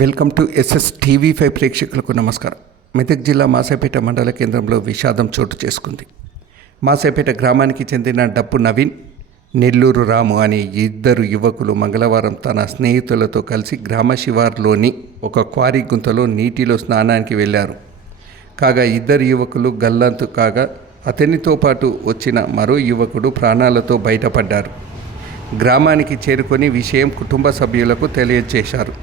Welcome to SS TV5 ప్రేక్షకులకు నమస్కారం. మెదక్ జిల్లా మాసాపేట మండల కేంద్రంలో విషాదం చోటు చేసుకుంది. మాసాపేట గ్రామానికి చెందిన డప్పు నవీన్, నెల్లూరు రాము అనే ఇద్దరు యువకులు మంగళవారం తన స్నేహితులతో కలిసి గ్రామ శివార్లోని ఒక క్వారీ గుంతలో నీటిలో స్నానానికి వెళ్ళారు. కాగా ఇద్దరు యువకులు గల్లంతు కాగా అతనితో పాటు వచ్చిన మరో యువకుడు ప్రాణాలతో బయటపడ్డారు. గ్రామానికి చేరుకొని విషయం కుటుంబ సభ్యులకు తెలియజేశారు.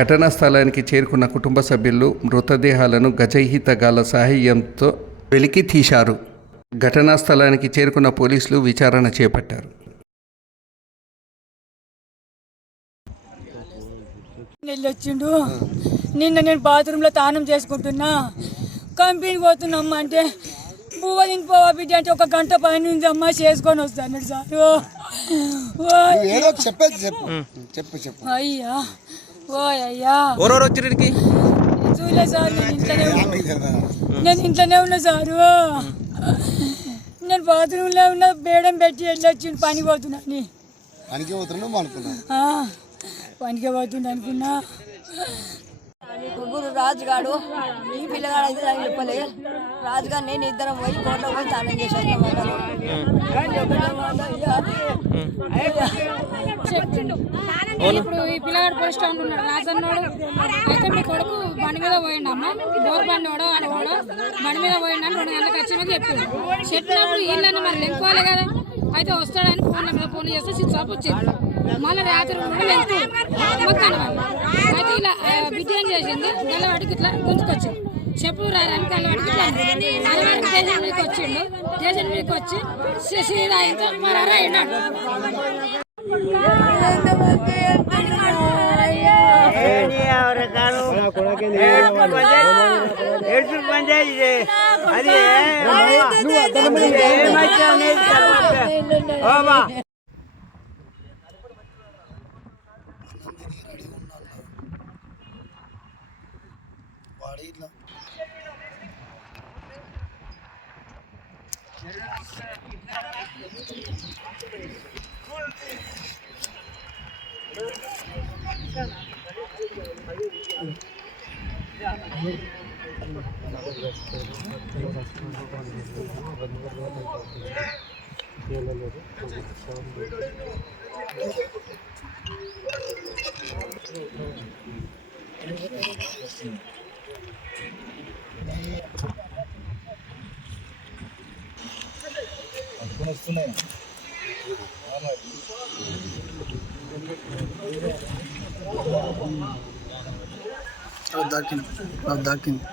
ఘటనా స్థలానికి చేరుకున్న కుటుంబ సభ్యులు మృతదేహాలను గజయితగాళ్ల సహాయంతో వెలికి తీశారు. ఘటనా స్థలానికి చేరుకున్న పోలీసులు విచారణ చేపట్టారు. వెళ్ళొచ్చిండు. నిన్న నేను బాత్రూంలో తానం చేసుకుంటున్నా, కంపెనీ పోతున్నామ్మా అంటే పువ్వు ఇంకోవా బిడ్డ అంటే ఒక గంట పని ఉంది అమ్మా చేసుకొని వస్తాను సార్. అయ్యా ఓయ్యా చూలే సార్, నేను ఇంట్లోనే ఉన్నా సారు. నేను బాత్రూంలో ఉన్న బేడం పెట్టి వెళ్ళొచ్చిండు. పనికి పోతున్నాను అనుకున్నా. గురు రాజుగాడు ఈ పిల్లగాడు అయితే నాకు చెప్పలే. రాజుగారు నేను ఇద్దరం పోయి కోట్లో పోయి స్నానం చేసేస్తాం. ఇప్పుడు ఈ పిల్లగాడు పోలీస్ స్టేషన్ ఉన్నాడు రాజన్నోడు. అయితే మీ కొడుకు బండి మీద పోయిండు అమ్మ, డోర్ బండి వాడు అనేవాడు బండి మీద పోయిండు అని 2 గంటలకు వచ్చినాక చెప్పిండు. చెప్పినప్పుడు వీళ్ళని మరి లెంకోవాలి కదా. అయితే వస్తాడని ఫోన్ల మీద ఫోన్ చేస్తే స్విచ్ ఆఫ్ వచ్చింది. మళ్ళీ రాత్రి లెంకు మొత్తాను వాళ్ళు. అయితే ఇలా బిడ్డ ఏం చేసింది, గల్లవాడికి ఇట్లా గుంజుకొచ్చింది. చెప్పులు రాయడానికి గల్లవాడికి ఇట్లా అరవాడికి స్టేషన్ మీదకి వచ్చిండు. స్టేషన్ మీదకి వచ్చి సీదా అయితే మరి అయినాడు. దాకింది